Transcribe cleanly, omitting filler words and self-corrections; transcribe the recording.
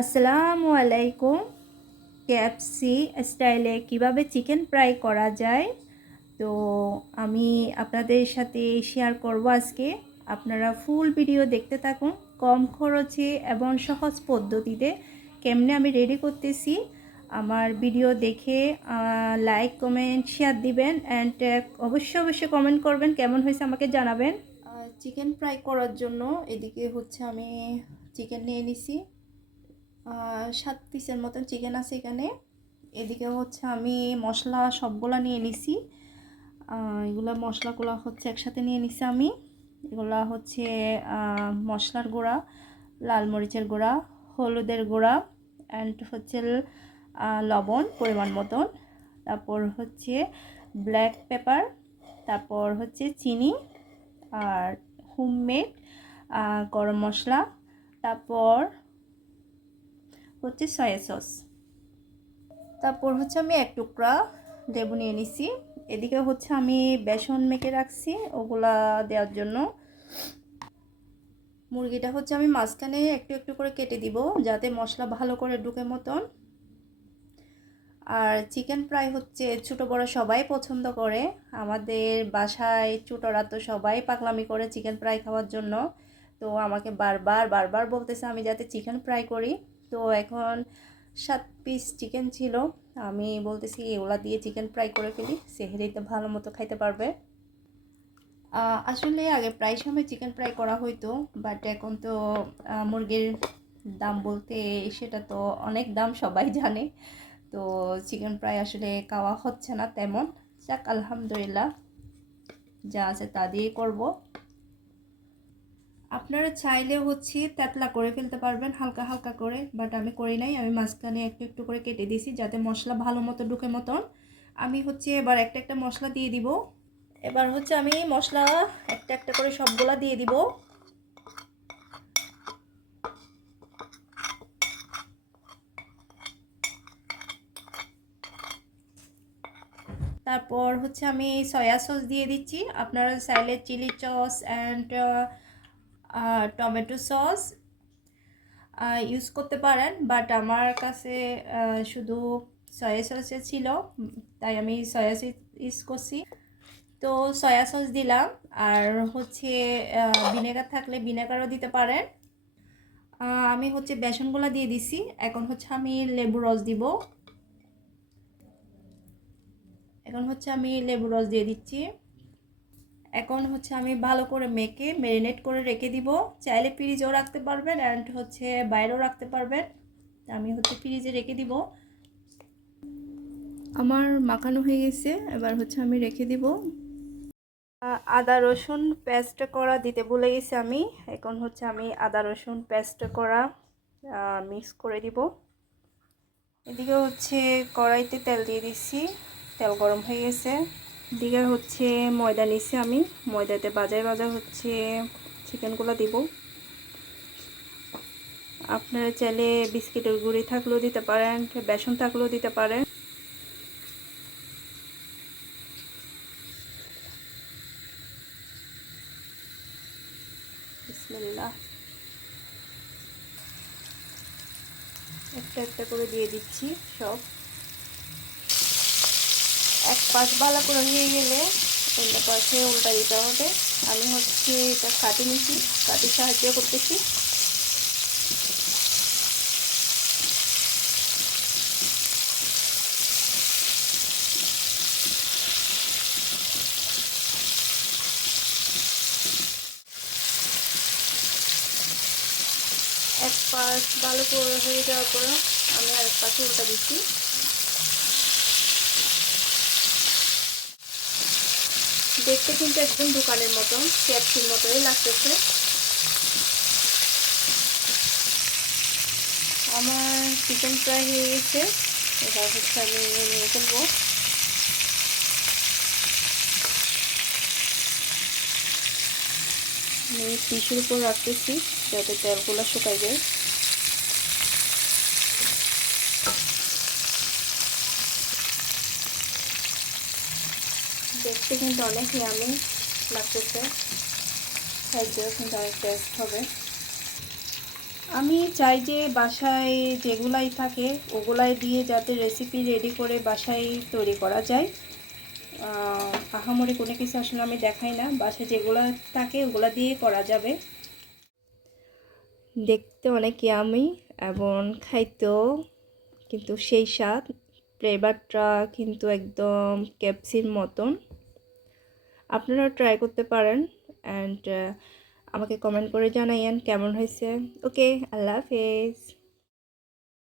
আসসালামু আলাইকুম। কেএফসি স্টাইলে কিভাবে চিকেন ফ্রাই করা যায় তো আমি আপনাদের সাথে শেয়ার করব আজকে। আপনারা ফুল ভিডিও দেখতে থাকুন। কম খরচে এবং সহজ পদ্ধতিতে কেমনে আমি রেডি করতেছি আমার ভিডিও দেখে লাইক কমেন্ট শেয়ার দিবেন অ্যান্ড অবশ্যই কমেন্ট করবেন, কেমন হয়েছে আমাকে জানাবেন। চিকেন ফ্রাই করার জন্য এদিকে হচ্ছে আমি চিকেন নিয়ে নিছি, 7 পিসের মতন চিকেন আছে এখানে। এদিকে হচ্ছে আমি মশলা সবগুলা নিয়ে নিছি, এগুলা মশলাগুলো হচ্ছে একসাথে নিয়ে নিছি আমি। এগুলা হচ্ছে মশলার গুঁড়া, লাল মরিচের গুঁড়া, হলুদের গুঁড়া অ্যান্ড হচ্ছে লবণ পরিমাণ মতন, তারপর হচ্ছে ব্ল্যাক পেপার, তারপর হচ্ছে চিনি আর হোমমেড গরম মশলা, তারপর হচ্ছে সয়া সস, তারপর হচ্ছে আমি এক টুকরা লেবু নিয়ে নিছি। এদিকে হচ্ছে আমি বেসন মেখে রাখছি ওগুলা দেওয়ার জন্য। মুরগিটা হচ্ছে আমি মাঝখানে একটু একটু করে কেটে দিব যাতে মশলা ভালো করে ঢুকে মতন। আর চিকেন ফ্রাই হচ্ছে ছোটো বড় সবাই পছন্দ করে। আমাদের বাসায় ছোটরা তো সবাই পাগলামি করে চিকেন ফ্রাই খাওয়ার জন্য। তো আমাকে বারবার বারবার বলতেছে আমি যাতে চিকেন ফ্রাই করি। তো এখন 7 পিস চিকেন ছিল, আমি বলতেছি এগুলা দিয়ে চিকেন ফ্রাই করে ফেলি, সেহরিতে ভালো মতো খাইতে পারবে। আসলে আগে প্রায় সময় চিকেন ফ্রাই করা হইতো, বাট এখন তো মুরগির দাম বলতে সেটা তো অনেক দাম সবাই জানে। তো চিকেন ফ্রাই আসলে খাওয়া হচ্ছে না তেমন। যাক আলহামদুলিল্লাহ, যা আছে তা দিয়েই করব। আপনারা চাইলে হচ্ছে তেতলা করে ফেলতে পারবেন হালকা হালকা করে, বাট আমি করি নাই। আমি মাঝখানে একটু একটু করে কেটে দিয়েছি যাতে মশলা ভালো মতো ঢুকে মতন। আমি হচ্ছে এবার একটা একটা মশলা দিয়ে দিব। এবার হচ্ছে আমি মশলা একটা একটা করে সবগুলা দিয়ে দিব। তারপর হচ্ছে আমি সয়া সস দিয়ে দিচ্ছি। আপনারা চাইলে chilli sauce and tomato sauce use করতে পারেন, বাট আমার কাছে শুধু সয়া সসে ছিল, তাই আমি সয়া সস ইউজ করছি। তো সয়া সস দিলাম, আর হচ্ছে ভিনেগার থাকলে ভিনেগারও দিতে পারেন। আমি হচ্ছে বেসনগুলো দিয়ে দিছি। এখন হচ্ছে আমি লেবু রস দিব। দিয়ে দিচ্ছি। এখন হচ্ছে আমি ভালো করে মেখে ম্যারিনেট করে রেখে দিব। চাইলে ফ্রিজেও রাখতে পারবেন অ্যান্ড হচ্ছে বাইরেও রাখতে পারবেন। আমি হচ্ছে ফ্রিজে রেখে দিব। আমার মাখানো হয়ে গেছে, এবার হচ্ছে আমি রেখে দিব। আদা রসুন পেস্ট করা দিতে ভুলে গেছি আমি। এখন হচ্ছে আমি আদা রসুন পেস্ট করা মিক্স করে দিব। এদিকে হচ্ছে কড়াইতে তেল দিয়ে দিচ্ছি, তেল গরম হয়ে গেছে। এদিকে হচ্ছে ময়দা নিচ্ছি আমি, ময়দাতে বাজায় হচ্ছে চিকেনগুলো দিব। আপনারা চাইলে বিস্কিটের গুঁড়ি থাকলেও দিতে পারেন, বেসন থাকলেও দিতে পারেন। বিসমিল্লাহ, একটা একটা করে দিয়ে দিচ্ছি সব। এক পাশ ভালো করে হয়ে গেলে অন্য পাশে উল্টা দিতে হবে। আমি হচ্ছে এটা কাটি নিচ্ছি, কাটির সাহায্য করতেছি। এক পাশ ভালো করে হয়ে যাওয়ার পর আমি আরেক পাশে উল্টা দিচ্ছি। দেখতে কিন্তু একদম দোকানের মতন ক্যাপসির মতোই লাগতেছে। আমার চিকেন ফ্রাই হয়ে গেছে, এবার হচ্ছে আমি নিয়ে ফেলবো। আমি টিস্যুর উপর রাখতেছি যাতে তেলগুলো শুকাই যায়। দেখতে কিন্তু অনেক ইয়ামি লাগতেছে, খাইতেও কিন্তু অনেক টেস্ট হবে। আমি চাই যে বাসায় যেগুলাই থাকে ওগুলাই দিয়ে যাতে রেসিপি রেডি করে বাসায় তৈরি করা যায়। আহামরি কোনো কিছু আসলে আমি দেখাই না, বাসায় যেগুলো থাকে ওগুলো দিয়ে করা যাবে। দেখতে অনেক ইয়ামি এবং খাইতেও কিন্তু সেই স্বাদ, ফ্লেভারটা কিন্তু একদম কেএফসির মতন। আপনারা ট্রাই করতে পারেন অ্যান্ড আমাকে কমেন্ট করে জানাইয়েন কেমন হয়েছে। ওকে, আল্লাহ হাফেজ।